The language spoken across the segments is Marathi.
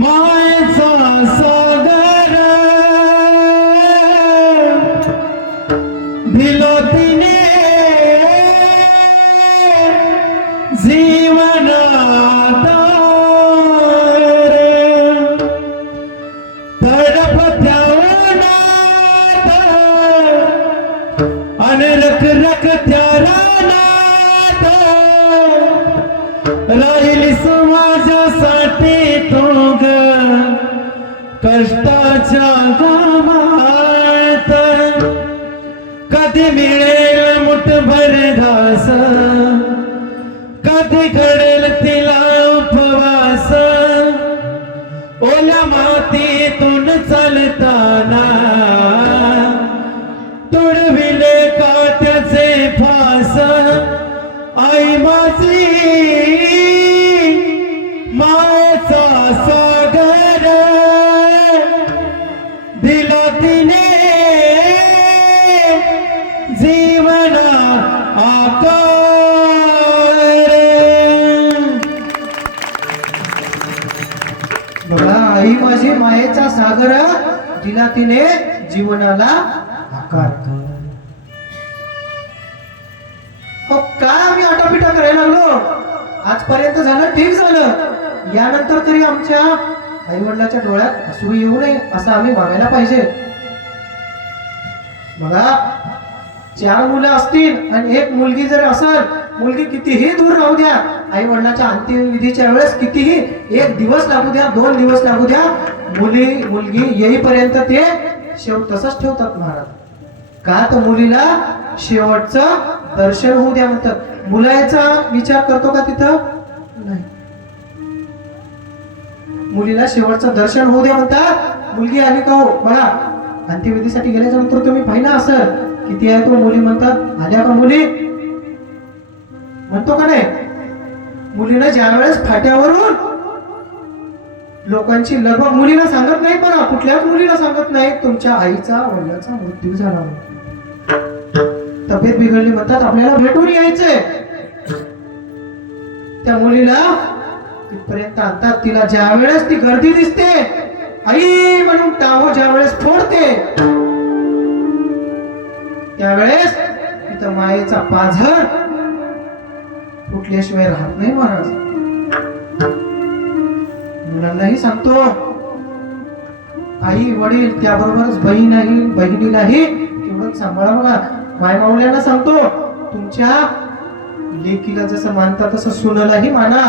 मायेचा सागर दिलो तिने जीवनात तडपत्या उन्हात आणि रखरखत्या रानात राहिली समाजासाठी तो ग कष्टाच्या घामात कधी मिळेल मुठभर घास कधी घडेल तिला उपवास ओल्या मातीतून चालताना तुडविले काट्याचे फास आई माझी मायेचा सागर दिला तिने जीवना आकार बघा, आई माझी मायेचा सागर दिला तिने जीवनाला आकार. काय आम्ही आटापिटा करायला लागलो? आजपर्यंत झालं ठीक झालं, यानंतर तरी आमच्या आई वडिलांच्या डोळ्यात अश्रू येऊ नये असं आम्ही मागायला पाहिजे. बघा, 4 मुलं असतील आणि एक मुलगी जर असेल, मुलगी कितीही दूर राहू द्या, आई वडिलांच्या अंत्यविधीच्या वेळेस कितीही 1 दिवस लागू द्या, 2 दिवस लागू द्या, मुलगी येईपर्यंत ते शेव तसंच ठेवतात महाराज. का तर मुलीला शेवटचं दर्शन होऊ द्या म्हणतात. मुलाचा विचार करतो का तिथं? नाही. मुलीला शेवटचं दर्शन होऊ द्या म्हणतात. मुलगी आली का हो बघा, अंत्यविधीसाठी गेल्याच्या नंतर तुम्ही पाहिला असेल किती आहे तो मुली म्हणतात, आल्या का मुली म्हणतो का नाही? मुलीला ज्या वेळेस फाट्यावरून लोकांची लगबग, मुलीला सांगत नाही बघा, कुठल्याच मुलीला सांगत नाही तुमच्या आईचा वडिलाचा मृत्यू झाला, तब्येत बिघडली म्हणतात, आपल्याला भेटून यायचंय. त्या मुलीला तिथपर्यंत आणतात. तिला ज्या वेळेस ती गर्दी दिसते, आई म्हणून टाहो ज्या वेळेस फोडते, त्यावेळेस तिथं मायेचा पाझर फुटल्याशिवाय राहत नाही महाराज. मुलांनाही सांगतो, आई वडील त्याबरोबरच बहिणीलाही तेवढंच सांभाळा. बघा, माय माऊल्यांना सांगतो, तुमच्या लेकीला जसं मानता तसं सुनलाही माना.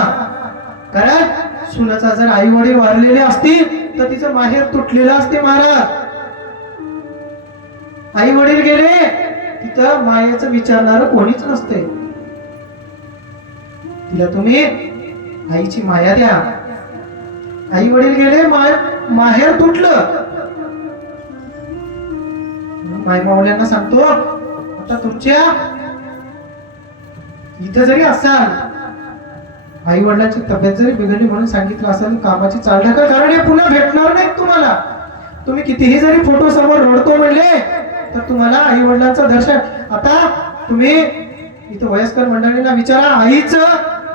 कारण सुनाचा जर आई वडील वारलेले असतील तर तिचं माहेर तुटलेलं असते महाराज. आई वडील गेले तिथं मायेचं विचारणार कोणीच नसते. तिला तुम्ही आईची माया द्या. आई वडील गेले, माहेर तुटलं. माय माऊल्यांना सांगतो, आता तुमच्या इथं जरी असाल, आई वडिलांची तब्येत जरी बिघडली म्हणून सांगितलं असेल, कामाची चालढकल, कारण हे पुन्हा भेटणार नाही तुम्हाला. तुम्ही कितीही जरी फोटो समोर रडतो म्हणले तर तुम्हाला आई वडिलांचं दर्शन. आता तुम्ही इथं वयस्कर मंडळींना विचारा, आईचं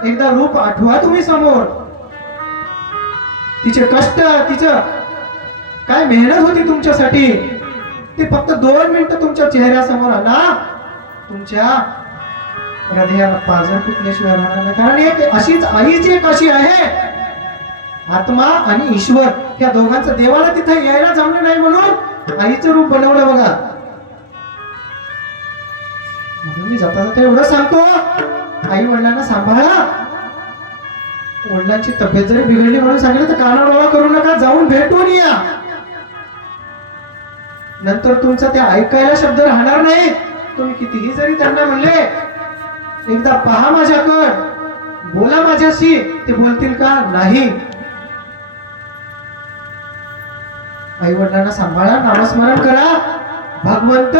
एकदा रूप आठवा तुम्ही समोर. तिचे कष्ट, तिचं काय मेहनत होती तुमच्यासाठी, ते फक्त 2 मिनिटं तुमच्या चेहऱ्यासमोर आणा, तुमच्या हृदयाला पाझर फुटल्याशिवाय राहणार नाही. कारण एक अशीच आईची एक अशी आहे, आत्मा आणि ईश्वर या दोघांचं देवाला तिथे यायला जमलं नाही म्हणून आईचं रूप बनवलं बघा. म्हणून मी जाता जाता एवढं सांगतो, आई वडिलांना सांभाळा. वडिलांची तब्येत जरी बिघडली म्हणून सांगितलं तर कानाडोळा करू नका, जाऊन भेटून या. नंतर तुमचा ते ऐकायला शब्द राहणार नाही. तुम्ही कितीही जरी त्यांना म्हणले, एकदा पहा माझ्याकड, बोला माझ्याशी, ते बोलतील का? नाही. आई वडिलांना सांभाळा, नामस्मरण करा. भगवंत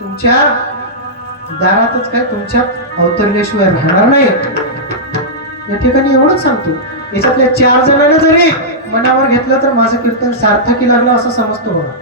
तुमच्या दारातच काय तुमच्यात अवतरल्याशिवाय राहणार नाही. या ठिकाणी एवढंच सांगतो. याच्यातल्या 4 जणांना जरी मनावर घेतलं तर माझं कीर्तन सार्थकी लागलं असं समजतो बघा.